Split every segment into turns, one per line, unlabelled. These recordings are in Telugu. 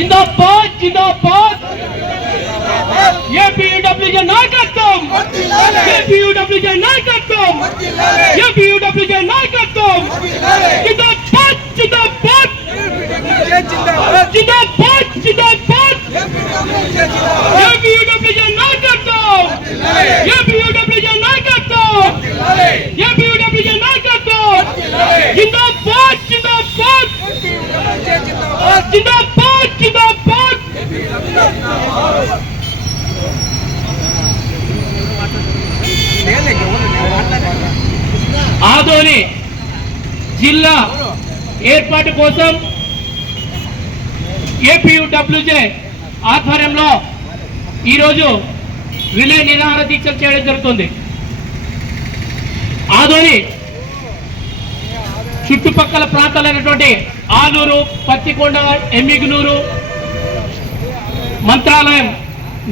జిందాబాద్ జిందాబాద్. ఏపీయూడబ్ల్యూజే నాయకత్వం. ఏపీయూడబ్ల్యూజే నాయకత్వం. ఏపీయూడబ్ల్యూజే నాయకత్వం. జిందాబాద్ జిందాబాద్. జిందాబాద్ జిందాబాద్. ఏపీయూడబ్ల్యూజే నాయకత్వం. ఏపీయూడబ్ల్యూజే నాయకత్వం. ఏపీయూడబ్ల్యూజే నాయకత్వం. జిందాబాద్ జిందాబాద్ జిందాబాద్ జిందాబాద్ తీసుకొని జిల్లా ఏర్పాటు కోసం ఏపీయూడబ్ల్యూజే ఆధ్వర్యంలో ఈరోజు విలే నిరాహార దీక్షలు చేయడం జరుగుతుంది. ఆదోని చుట్టుపక్కల ప్రాంతాలైనటువంటి ఆలూరు పత్తికొండ ఎమ్మిగునూరు మంత్రాలయం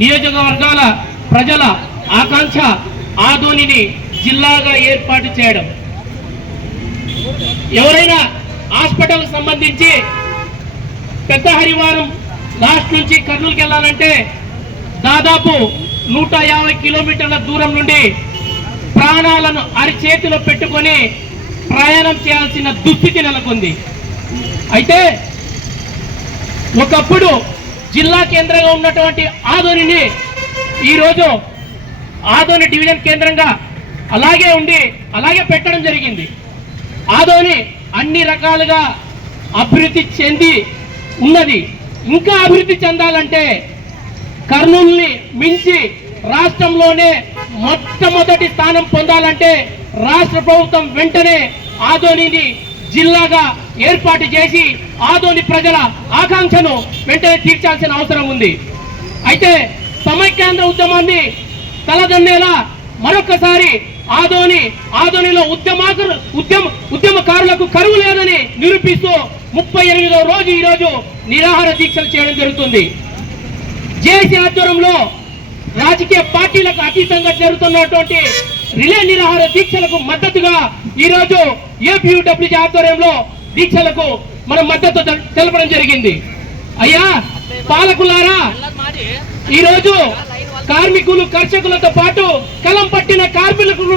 నియోజకవర్గాల ప్రజల ఆకాంక్ష ఆదోనిని జిల్లాగా ఏర్పాటు చేయడం. ఎవరైనా హాస్పిటల్ సంబంధించి పెద్ద హరివారం లాస్ట్ నుంచి కర్నూలుకి వెళ్ళాలంటే దాదాపు నూట యాభై కిలోమీటర్ల దూరం నుండి ప్రాణాలను అరిచేతిలో పెట్టుకొని ప్రయాణం చేయాల్సిన దుస్థితి నెలకొంది. అయితే ఒకప్పుడు జిల్లా కేంద్రంగా ఉన్నటువంటి ఆదోనిని ఈరోజు ఆదోని డివిజన్ కేంద్రంగా అలాగే ఉండి అలాగే పెట్టడం జరిగింది. ఆదోని అన్ని రకాలుగా అభివృద్ధి చెంది ఉన్నది. ఇంకా అభివృద్ధి చెందాలంటే కర్నూలుని మించి రాష్ట్రంలోనే మొట్టమొదటి స్థానం పొందాలంటే రాష్ట్ర ప్రభుత్వం వెంటనే ఆదోనిని జిల్లాగా ఏర్పాటు చేసి ఆదోని ప్రజల ఆకాంక్షను వెంటనే తీర్చాల్సిన అవసరం ఉంది. అయితే సమైక్యాంధ్ర ఉద్యమాన్ని తలదన్నేలా మరొకసారి ఆదోని ఆదోనిలో ఉద్యమాకరు ఉద్యమ ఉద్యమకారులకు కరువు లేదని నిరూపిస్తూ ముప్పై ఎనిమిదో రోజు ఈ రోజు నిరాహార దీక్షలు చేయడం జరుగుతుంది. జేసీ ఆధ్వర్యంలో రాజకీయ పార్టీలకు అతీతంగా జరుగుతున్నటువంటి రిలే నిరాహార దీక్షలకు మద్దతుగా ఈ రోజు ఏపీయూడబ్ల్యూజీ ఆధ్వర్యంలో దీక్షలకు మనం మద్దతు తెలపడం జరిగింది. అయ్యా పాలకులారా ఈ రోజు కార్మికులు కర్షకులతో పాటు కలం పట్టిన కార్మికులు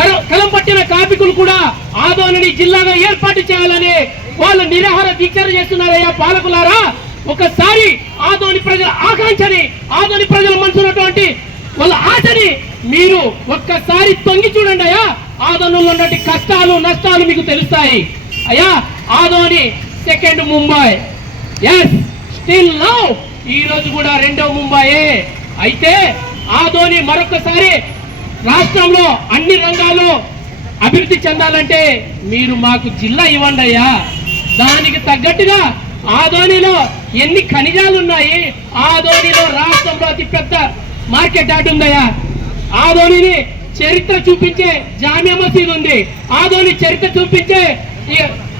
కల- కలం పట్టిన కార్మికులు కూడా ఆదోనిని జిల్లాగా ఏర్పాటు చేయాలని వాళ్ళు నిరాహార దీక్షలు చేస్తున్నారయ్యా పాలకులారా. ఒకసారి ఆదోని ప్రజల ఆకాంక్షని ఆదోని ప్రజల మనసున్నటువంటి వాళ్ళ ఆశని మీరు ఒక్కసారి తొంగి చూడండి అయ్యా. ఆదోనిలో ఉన్నటువంటి కష్టాలు నష్టాలు మీకు తెలుస్తాయి. అయ్యా Adoni second Mumbai. Yes still now ఈ రోజు కూడా రెండో ముంబాయే. అయితే ఆ ధోని మరొకసారి రాష్ట్రంలో అన్ని రంగాల్లో అభివృద్ధి చెందాలంటే మీరు మాకు జిల్లా ఇవ్వండి అయ్యా. దానికి తగ్గట్టుగా ఆదోనిలో ఎన్ని ఖనిజాలు ఉన్నాయి ఆదోనిలో రాష్ట్రంలో అతి పెద్ద మార్కెట్ యార్డ్ ఉందయ్యా. ఆదోనిని చరిత్ర చూపించే జామియా మసీద్ ఉంది ఆదోని చరిత్ర చూపించే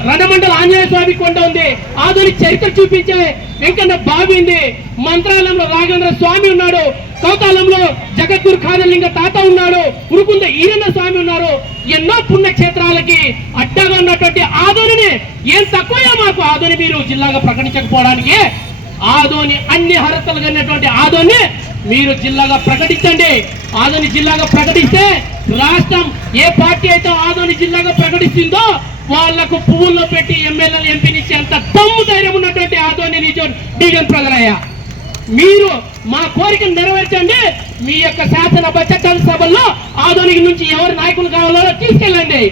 రణమండల ఆంజనేయ స్వామి కొండ ఉంది. ఆధునిక చరిత్ర చూపించే వెంకన్న బావి ఉంది. మంత్రాలయంలో రాఘవేంద్ర స్వామి ఉన్నాడు. కౌతాలంలో జగద్గురు కాదలింగ తాత ఉన్నాడు. ఉరుకుంద ఈరన్న స్వామి ఉన్నారు. ఎన్నో పుణ్యక్షేత్రాలకి అడ్డగా ఉన్నటువంటి ఆదోనిని ఏం తక్కువ మాకు? ఆదోని మీరు జిల్లాగా ప్రకటించకపోవడానికి. ఆదోని అన్ని హరతలు కలిగినటువంటి ఆదోని మీరు జిల్లాగా ప్రకటించండి. ఆదోని జిల్లాగా ప్రకటిస్తే రాష్ట్రం ఏ పార్టీ అయితే ఆదోని జిల్లాగా ప్రకటిస్తుందో వాళ్ళకు పువ్వుల్లో పెట్టి ఎమ్మెల్యేలు ఎంపీనిచ్చే అంత దమ్ము ధైర్యం ఉన్నటువంటి ఆదోని నిజం డివిజన్ ప్రజలయ్య. మీరు మా కోరికను నెరవేర్చండి. మీ యొక్క శాసన చట్టాల సభల్లో ఆధునిక నుంచి ఎవరు నాయకులు కావాలో తీసుకెళ్ళండి.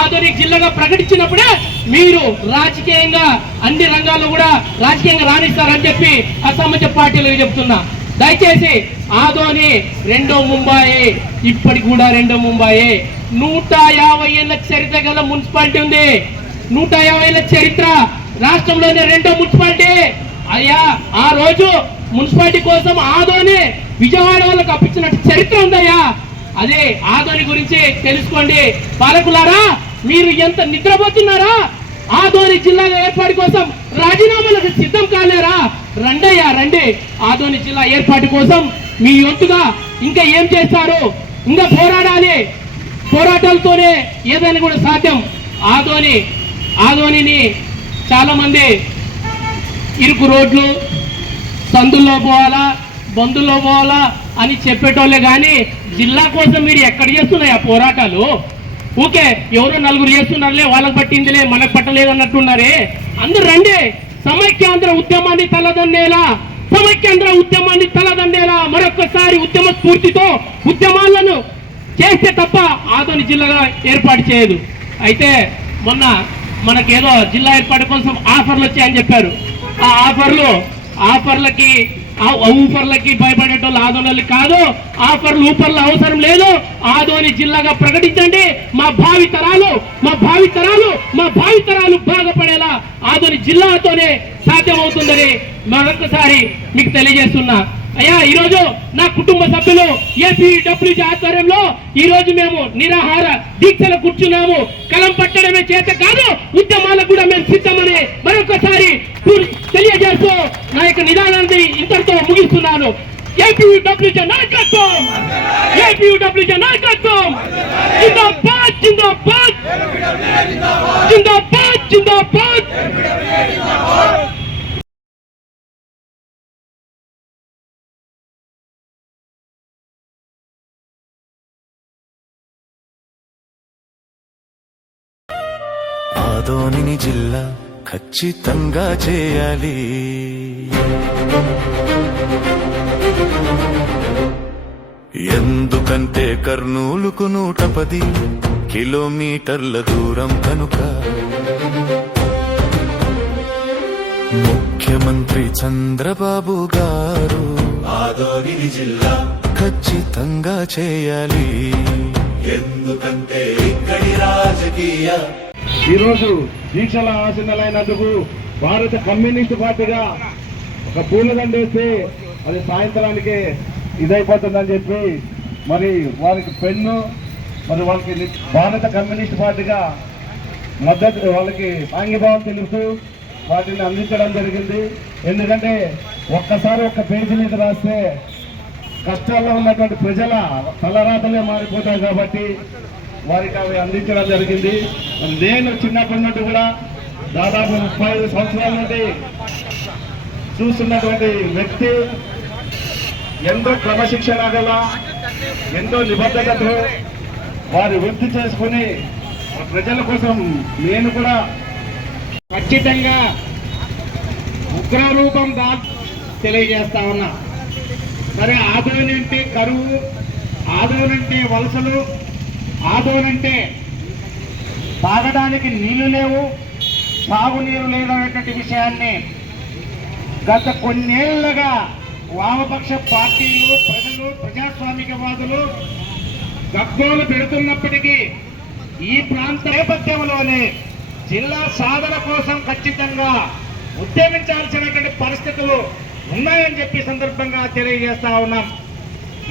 ఆధునిక జిల్లాగా ప్రకటించినప్పుడే మీరు రాజకీయంగా అన్ని రంగాల్లో కూడా రాజకీయంగా రాణిస్తారని చెప్పి అసమంజ పార్టీలకు చెప్తున్నా. దయచేసి ఆదోని రెండో ముంబాయి ఇప్పటికి కూడా రెండో ముంబాయి. నూట యాభై ఏళ్ళ చరిత్ర గల మున్సిపాలిటీ ఉంది. నూట యాభై ఏళ్ళ చరిత్ర రాష్ట్రంలోనే రెండో మున్సిపాలిటీ. అయ్యా ఆ రోజు మున్సిపాలిటీ కోసం ఆదోని విజయవాడ వాళ్ళకు అప్పించినట్టు చరిత్ర ఉందయ్యా. అదే ఆదోని గురించి తెలుసుకోండి. పాలకులారా మీరు ఎంత నిద్రపోతున్నారా? ఆదోని జిల్లా ఏర్పాటు కోసం రాజీనామాలకు సిద్ధం కాలేరా? రండయ్యా రండి. ఆదోని జిల్లా ఏర్పాటు కోసం మీ వంతుగా ఇంకా ఏం చేస్తారు? ఇంకా పోరాడాలి. పోరాటాలతోనే ఏదైనా కూడా సాధ్యం. ఆదోని ఆదోనిని చాలామంది ఇరుకు రోడ్లు సందుల్లో పోవాలా బంధుల్లో పోవాలా అని చెప్పేటోళ్ళే కానీ జిల్లా కోసం మీరు ఎక్కడ చేస్తున్నాయి ఆ పోరాటాలు? ఓకే ఎవరో నలుగురు చేస్తున్నారులే వాళ్ళకి పట్టిందిలే మనకు పట్టలేదు అన్నట్టున్నారే. అందరు రండి. సమైక్యాంధ్ర ఉద్యమాన్ని తలదండేలా సమైక్యాంధ్ర ఉద్యమాన్ని తలదండేలా మరొకసారి ఉద్యమ స్ఫూర్తితో ఉద్యమాలను చేస్తే తప్ప ఆదోని జిల్లాగా ఏర్పాటు చేయదు. అయితే మొన్న మనకేదో జిల్లా ఏర్పాటు కోసం ఆఫర్లు వచ్చాయని చెప్పారు. ఆ ఆఫర్లు ఆఫర్లకి ఆ ఊఫర్లకి భయపడేటోళ్ళు ఆదోనోళ్ళు కాదు ఆఫర్లు ఊపర్లు అవసరం లేదు. ఆదోని జిల్లాగా ప్రకటించండి. మా భావి తరాలు మా భావి తరాలు మా భావి తరాలు బాగుపడేలా ఆదోని జిల్లాతోనే సాధ్యమవుతుందని మరొకసారి మీకు తెలియజేస్తున్నా. అయ్యా ఈరోజు నా కుటుంబ సభ్యులు ఏపీ డబ్ల్యూజీ ఆధ్వర్యంలో ఈ రోజు మేము నిరాహార దీక్షలు కూర్చున్నాము. కలం పట్టడమే చేత కాదు ఉద్యమాలకు కూడా మేము సిద్ధమని మరొకసారి తెలియజేస్తూ నా యొక్క నిదానాన్ని ఇంతటితో ముగిస్తున్నాను. ఏపీ డబ్ల్యూజీ నాయకత్వం! ఏపీ డబ్ల్యూజీ నాయకత్వం! జిందాబాద్ జిందాబాద్! జిందాబాద్ జిందాబాద్!
ఆదోనిని జిల్లా ఖచ్చితంగా చేయాలి. ఎందుకంటే కర్నూలుకు నూట పది కిలోమీటర్ల దూరం కనుక ముఖ్యమంత్రి చంద్రబాబు గారు ఆదోనిని జిల్లా ఖచ్చితంగా చేయాలి. ఎందుకంటే ఇక్కడి రాజకీయ
ఈరోజు దీక్షల ఆశనలైనందుకు భారత కమ్యూనిస్ట్ పార్టీగా ఒక పూలదండేస్తే అది సాయంత్రానికి ఇదైపోతుందని చెప్పి మరి వారికి పెన్ను మరి వాళ్ళకి భారత కమ్యూనిస్ట్ పార్టీగా మద్దతు వాళ్ళకి సాంఘీభావం తెలుపుతూ వాటిని అందించడం జరిగింది. ఎందుకంటే ఒక్కసారి ఒక్క పేజీ మీద రాస్తే కష్టాల్లో ఉన్నటువంటి ప్రజల తలరాతలే మారిపోతాయి కాబట్టి వారికి అవి అందించడం జరిగింది. నేను చిన్నప్పటి నుండి కూడా దాదాపు ముప్పై ఐదు సంవత్సరాల నుండి చూస్తున్నటువంటి వ్యక్తి ఎంతో క్రమశిక్షణ గల ఎంతో నిబద్ధతతో వారి వృత్తి చేసుకుని ప్రజల కోసం నేను కూడా ఖచ్చితంగా ఉగ్రరూపం దా తెలియజేస్తా ఉన్నా. సరే ఆదోనంటే కరువు ఆదోనంటే వలసలు ఆదోనంటే తాగడానికి నీళ్ళు లేవు సాగునీరు లేదనేటువంటి విషయాన్ని గత కొన్నేళ్ళుగా వామపక్ష పార్టీలు ప్రజలు ప్రజాస్వామికవాదులు గగ్గోలు పెడుతున్నప్పటికీ ఈ ప్రాంత నేపథ్యంలోనే జిల్లా సాధన కోసం ఖచ్చితంగా ఉద్యమించాల్సినటువంటి పరిస్థితులు ఉన్నాయని చెప్పి సందర్భంగా తెలియజేస్తా ఉన్నాం.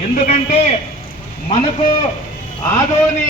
ఎందుకంటే మనకు ఆదోని